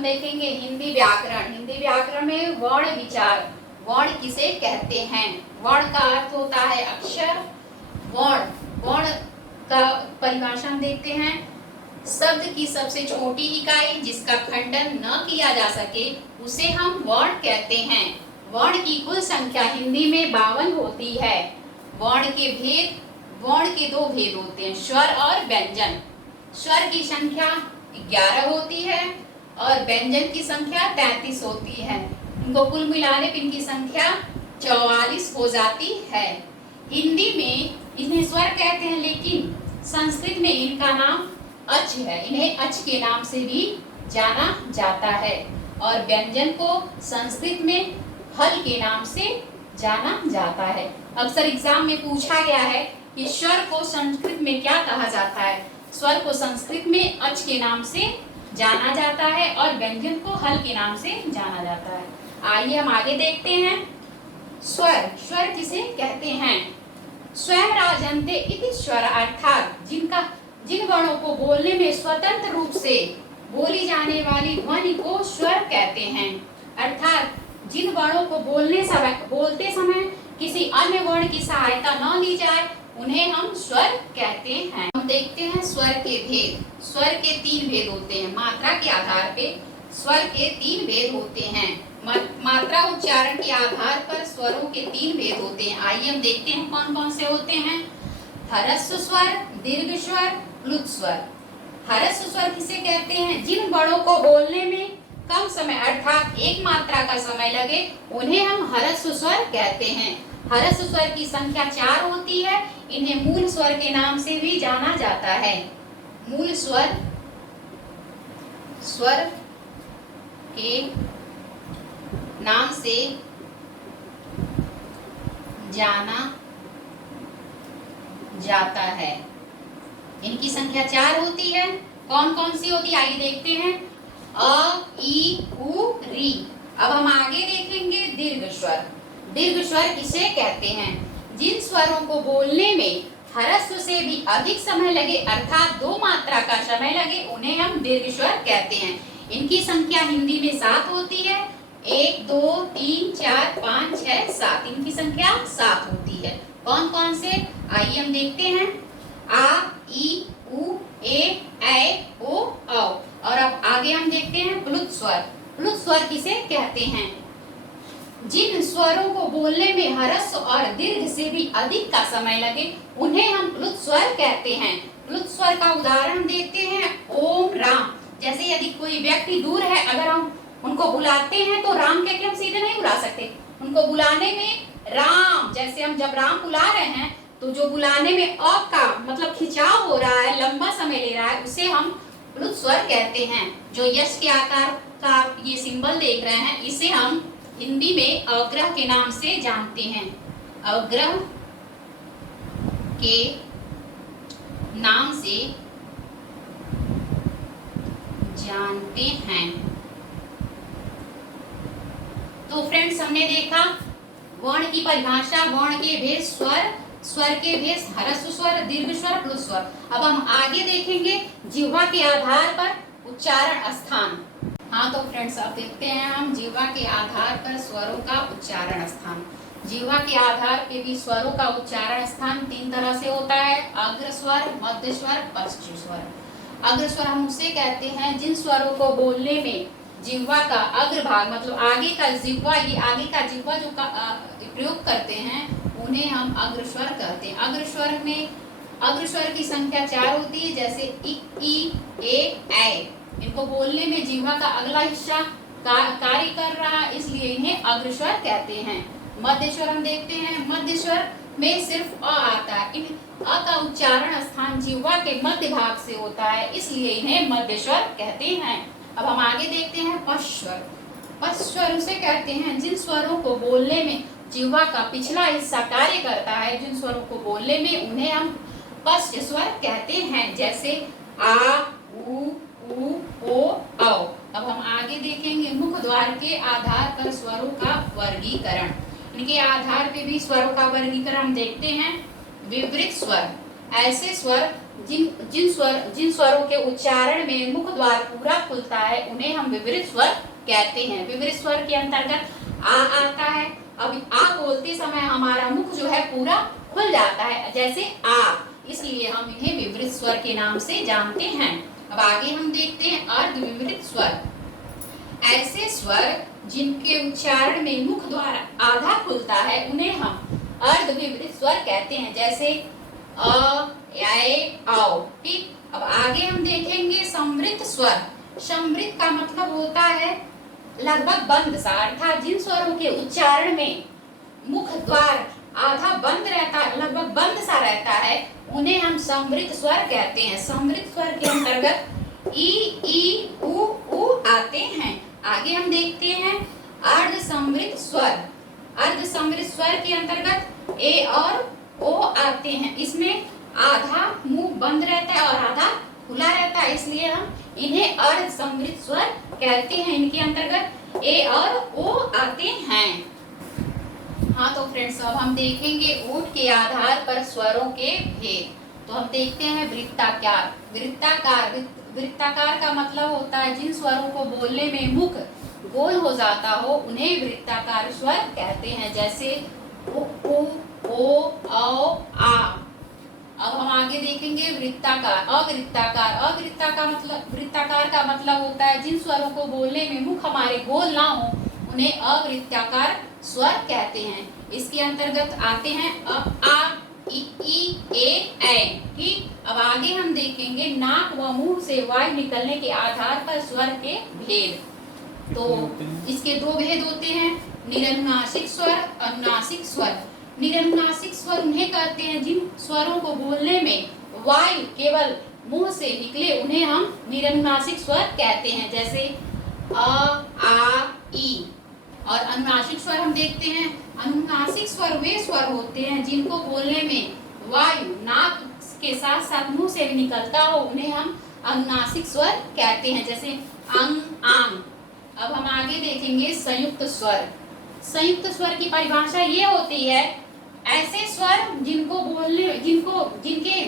हम देखेंगे हिंदी व्याकरण। हिंदी व्याकरण में वर्ण विचार। वर्ण किसे कहते हैं? वर्ण का अर्थ होता है अक्षर। वर्ण वर्ण का परिभाषा हम देखते हैं, शब्द की सबसे छोटी इकाई जिसका खंडन न किया जा सके उसे हम वर्ण कहते हैं। वर्ण की कुल संख्या हिंदी में 52 होती है। वर्ण के दो भेद होते हैं, स्वर और व्यंजन। स्वर की संख्या 11 होती है और व्यंजन की संख्या 33 होती है। इनको कुल मिलाने पर इनकी संख्या 44 हो जाती है। हिंदी में इन्हें स्वर कहते हैं, लेकिन संस्कृत में इनका नाम अच है। इन्हें अच के नाम से भी जाना जाता है और व्यंजन को संस्कृत में हल के नाम से जाना जाता है। अक्सर एग्जाम में पूछा गया है कि स्वर को संस्कृत में क्या कहा जाता है। स्वर को संस्कृत में अच के नाम से जाना जाता है और व्यंजन को हल के नाम से जाना जाता है। आइए हम आगे देखते हैं। स्वर किसे कहते हैं? स्वयं राजन्ते इति स्वर, अर्थात जिन वर्णों को बोलने में स्वतंत्र रूप से बोली जाने वाली ध्वनि को स्वर कहते हैं। अर्थात जिन वर्णों को बोलते समय किसी अन्य वर्ण की सहायता न ली जाए उन्हें हम स्वर कहते हैं। हम देखते हैं स्वर के भेद। स्वर के 3 भेद होते हैं। मात्रा के आधार पे स्वर के 3 भेद होते हैं। मात्रा उच्चारण के आधार पर स्वरों के 3 भेद होते हैं। आइए हम देखते हैं कौन कौन से होते हैं। ह्रस्व स्वर, दीर्घ स्वर, प्लुत स्वर। ह्रस्व स्वर किसे कहते हैं? जिन वर्णों को बोलने में कम समय अर्थात एक मात्रा का समय लगे उन्हें हम ह्रस्व स्वर कहते हैं। ह्रस्व स्वर की संख्या 4 होती है। इन्हें मूल स्वर के नाम से भी जाना जाता है। मूल स्वर के नाम से जाना जाता है। इनकी संख्या 4 होती है। कौन कौन सी होती है आइए देखते हैं। अ, ई, उ, री। अब हम आगे देखेंगे दीर्घ स्वर। दीर्घ स्वर किसे कहते हैं? जिन स्वरों को बोलने में ह्रस्व से भी अधिक समय लगे अर्थात 2 मात्रा का समय लगे उन्हें हम दीर्घ स्वर कहते हैं। इनकी संख्या हिंदी में 7 होती है। 1, 2, 3, 4, 5, 6, 7। इनकी संख्या 7 होती है। कौन कौन से आइए हम देखते हैं। आ, ई, उ, ए, ऐ, ओ, औ। और अब आगे हम देखते हैं प्लुत स्वर। प्लुत स्वर किसे कहते हैं? जिन स्वरों को बोलने में ह्रस्व और दीर्घ से भी अधिक का समय लगे उन्हें हम प्लुत स्वर कहते हैं। प्लुत स्वर का उदाहरण देखते हैं। ओम, राम। जैसे यदि कोई व्यक्ति दूर है, अगर हम उनको बुलाते हैं तो राम कह के हम सीधे नहीं बुला सकते। उनको बुलाने में राम, जैसे हम जब राम बुला रहे हैं तो जो बुलाने में अ का मतलब खिंचाव हो रहा है, लंबा समय ले रहा है, उसे हम प्लुत स्वर कहते हैं। जो यश के आकार का ये सिंबल देख रहे हैं इसे हम हिंदी में अवग्रह के नाम से जानते हैं। अवग्रह के नाम से जानते हैं। तो फ्रेंड्स हमने देखा वर्ण की परिभाषा, वर्ण के भेद, स्वर के भेद, ह्रस्व स्वर, दीर्घ स्वर, प्लुत स्वर। अब हम आगे देखेंगे जिह्वा के आधार पर उच्चारण स्थान। हाँ तो फ्रेंड्स अब देखते हैं हम जिह्वा के आधार पर स्वरों का उच्चारण स्थान। जिह्वा के आधार पे भी स्वरों का उच्चारण स्थान 3 तरह से होता है। अग्र स्वर, मध्य स्वर, पश्च स्वर। अग्र स्वर हम उसे कहते हैं जिन स्वरों को बोलने में जिह्वा का अग्र भाग मतलब आगे का जिह्वा, ये आगे का जिह्वा जो प्रयोग करते हैं उन्हें हम अग्र स्वर कहते हैं। अग्र स्वर की संख्या 4 होती है। जैसे इ, ए, ऐ। इनको बोलने में जिह्वा का अगला हिस्सा कार्य कर रहा है, इसलिए इन्हें अग्र स्वर कहते हैं। मध्य स्वर हम देखते हैं। मध्य स्वर में सिर्फ अ आता है। इन अ का उच्चारण स्थान जिह्वा के मध्य भाग से होता है, इसलिए इन्हें मध्य स्वर कहते हैं। अब हम आगे देखते हैं पश्च स्वर। पश्च स्वर उसे कहते हैं जिन स्वरों को बोलने में जिह्वा का पिछला हिस्सा कार्य करता है। जिन स्वरों को बोलने में उन्हें हम पश्च स्वर कहते हैं। जैसे आ, उ, ओ, औ। अब हम आगे देखेंगे मुख द्वार के आधार पर स्वरों का वर्गीकरण। इनके आधार पे भी स्वरों का वर्गीकरण देखते हैं। विवृत स्वर, ऐसे स्वर जिन स्वरों के उच्चारण में मुख द्वार पूरा खुलता है उन्हें हम विवृत स्वर कहते हैं। विवृत स्वर के अंतर्गत आ आता है। अब आ बोलते समय हमारा मुख जो है पूरा खुल जाता है, जैसे आ, इसलिए हम इन्हें विवृत स्वर के नाम से जानते हैं। अब आगे हम देखते हैं अर्ध विवृत स्वर। ऐसे स्वर जिनके उच्चारण में मुख द्वार आधा खुलता है उन्हें हम अर्ध विवृत स्वर कहते हैं, जैसे अ, ए, औ। ठीक, अब आगे हम देखेंगे समृत स्वर। समृत का मतलब होता है लगभग बंद सा, अर्थात जिन स्वरों के उच्चारण में मुख द्वार आधा बंद रहता है, लगभग बंद सा रहता है, उन्हें हम समृत स्वर कहते हैं। समृत स्वर के अंतर्गत ई, उ आते हैं। आगे हम देखते हैं अर्ध समृत स्वर। अर्ध समृत स्वर के अंतर्गत ए और ओ आते हैं। इसमें आधा मुंह बंद रहता है और आधा खुला रहता है, इसलिए हम इन्हें अर्ध समृत स्वर कहते हैं। इनके अंतर्गत ए और ओ आते हैं। हाँ तो फ्रेंड्स, अब हम देखेंगे ओठ के आधार पर स्वरों के भेद। तो हम देखते हैं वृत्ताकार। वृत्ताकार का मतलब होता है जिन स्वरों को बोलने में मुख गोल हो जाता हो उन्हें वृत्ताकार स्वर कहते हैं, जैसे उ, ओ, औ, आ। अब हम आगे देखेंगे वृत्ताकार, वृत्ताकार का मतलब होता है जिन स्वरों को बोलने में मुख हमारे गोल ना हो उन्हें अवृत्ताकार स्वर कहते हैं। इसके अंतर्गत आते हैं अ, आ, ई, ए। ठीक, अब आगे हम देखेंगे नाक व मुंह से वायु निकलने के आधार पर स्वर के भेद। तो इसके दो भेद होते हैं, निरनुनासिक स्वर, अनुनासिक स्वर। निरनुनासिक स्वर उन्हें कहते हैं जिन स्वरों को बोलने में वायु केवल मुंह से निकले उन्हें हम निरनुनासिक स्वर कहते हैं, जैसे अ, आ, ई। और अनुनासिक स्वर हम देखते हैं, अनुनासिक स्वर वे स्वर होते हैं जिनको बोलने में वायु नाक के साथ साथ मुंह से भी निकलता हो उन्हें हम अनुनासिक स्वर कहते हैं, जैसे अंग, आंग। अब हम आगे देखेंगे संयुक्त स्वर। संयुक्त स्वर की परिभाषा ये होती है, ऐसे स्वर जिनके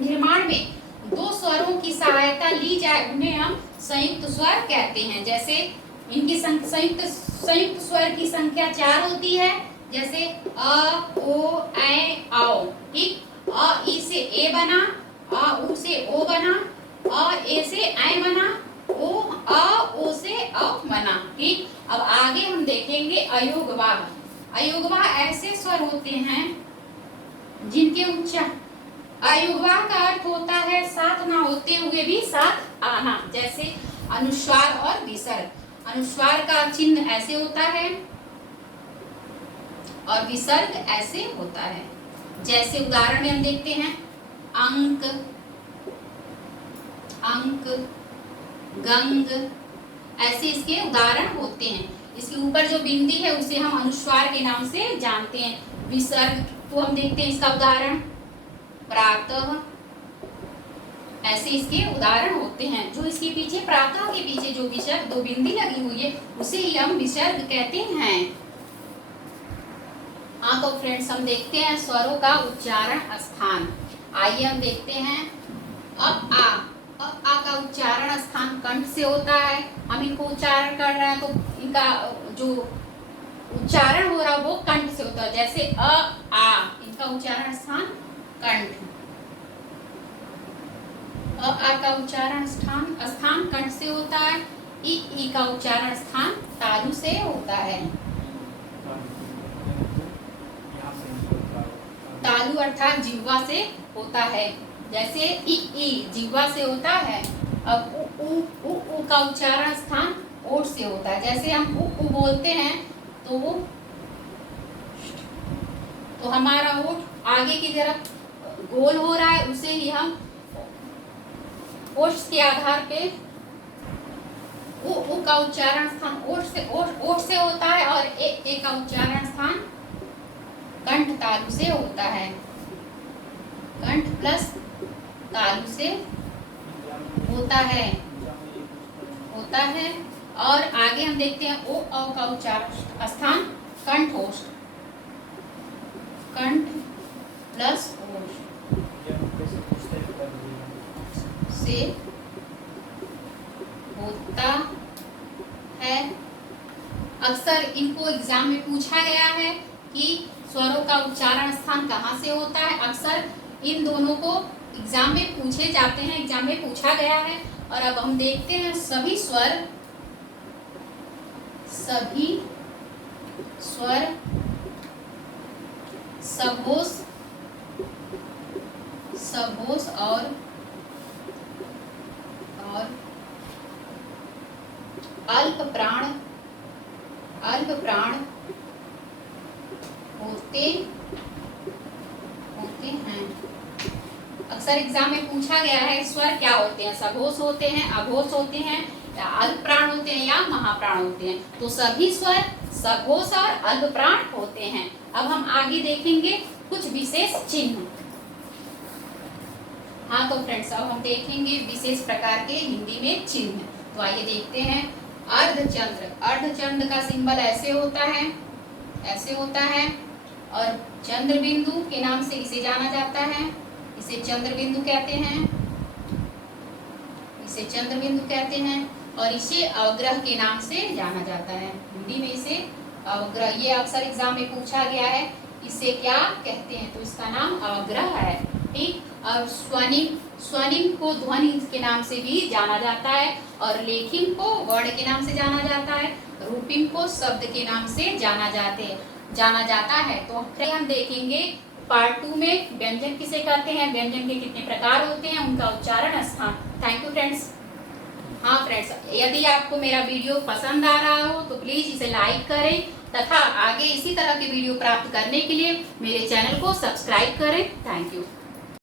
निर्माण में दो स्वरों की सहायता ली जाए उन्हें हम संयुक्त स्वर कहते हैं। जैसे इनकी संयुक्त स्वर की संख्या 4 होती है, जैसे अ, ओ, ऐ, औ। ठीक, अ, ई से ए बना, अ, उ से ओ बना, अ, ए से ऐ बना, ओ, अ, ओ से अ बना। ठीक, अब आगे हम देखेंगे अयोगवाह। अयोगवाह ऐसे स्वर होते हैं जिनके उच्चारण, अयोगवाह का अर्थ होता है साथ ना होते हुए भी साथ आना, जैसे अनुस्वार और विसर्ग। अनुस्वार का चिन्ह ऐसे होता है और विसर्ग ऐसे होता है। जैसे उदाहरण में हम देखते हैं अंक, अंक, गंग, ऐसे इसके उदाहरण होते हैं। इसके ऊपर जो बिंदी है उसे हम अनुस्वार के नाम से जानते हैं। विसर्ग तो हम देखते हैं इसका उदाहरण प्रातः, ऐसे इसके उदाहरण होते हैं। जो इसके पीछे प्रातः के पीछे जो विसर्ग दो बिंदी लगी हुई है उसे ही हम विसर्ग कहते हैं। हाँ तो फ्रेंड्स, हम देखते हैं स्वरों का उच्चारण स्थान। आइए हम देखते हैं अब आ। अब आ का उच्चारण स्थान कंठ से होता है। हम इनको उच्चारण कर रहे हैं तो इनका जो उच्चारण हो रहा है वो कंठ से होता है, जैसे अ, आ, इनका उच्चारण स्थान कंठ। अ, आ का उच्चारण स्थान कंठ से होता है। ई का उच्चारण स्थान तालु से होता है। तालु अर्थात जिह्वा से होता है, जैसे ई जिह्वा से होता है। अब उ का उच्चारण स्थान ओठ से होता है। जैसे हम उ बोलते हैं तो हमारा ओठ आगे की तरफ गोल हो रहा है, उसे ही हम ओठ के आधार पे उ का उच्चारण स्थान ओठ से होता है और ए का उच्चारण स्थान कंठ तालु से होता है। कंठ प्लस तालु से होता है। और आगे हम देखते हैं ओ औ का उच्चारण स्थान कंठोष्ठ, कंठ प्लस ओष्ठ। इनको एग्जाम में पूछा गया है कि स्वरों का उच्चारण स्थान कहाँ से होता है। अक्सर इन दोनों को एग्जाम में पूछे जाते हैं, एग्जाम में पूछा गया है। और अब हम देखते हैं सभी स्वर सघोष और अल्प प्राण होते हैं। अक्सर एग्जाम में पूछा गया है स्वर क्या होते हैं, सघोष होते हैं, अघोष होते हैं, या अल्प प्राण होते हैं या महाप्राण होते हैं। तो सभी स्वर सघोष और अल्प प्राण होते हैं। अब हम आगे देखेंगे कुछ विशेष चिन्ह। हाँ तो फ्रेंड्स, अब हम देखेंगे विशेष प्रकार के हिंदी में चिन्ह। तो आइए देखते हैं। अर्धचंद्र का सिंबल ऐसे होता है और चंद्र बिंदु के नाम से इसे जाना जाता है। इसे चंद्र बिंदु कहते हैं और इसे अवग्रह के नाम से जाना जाता है। हिंदी में इसे अवग्रह, ये अक्सर एग्जाम में पूछा गया है, इसे क्या कहते हैं, तो इसका नाम अवग्रह है। ठीक। और स्वनिम को ध्वनि के नाम से भी जाना जाता है और लेखिम को वर्ण के नाम से जाना जाता है, रूपिम को शब्द के नाम से जाना जाता है। तो हम देखेंगे पार्ट 2 में व्यंजन किसे कहते हैं, व्यंजन के कितने प्रकार होते हैं, उनका उच्चारण स्थान। Thank you friends. हाँ फ्रेंड्स, यदि आपको मेरा वीडियो पसंद आ रहा हो तो प्लीज इसे लाइक करें तथा आगे इसी तरह के वीडियो प्राप्त करने के लिए मेरे चैनल को सब्सक्राइब करें। Thank you.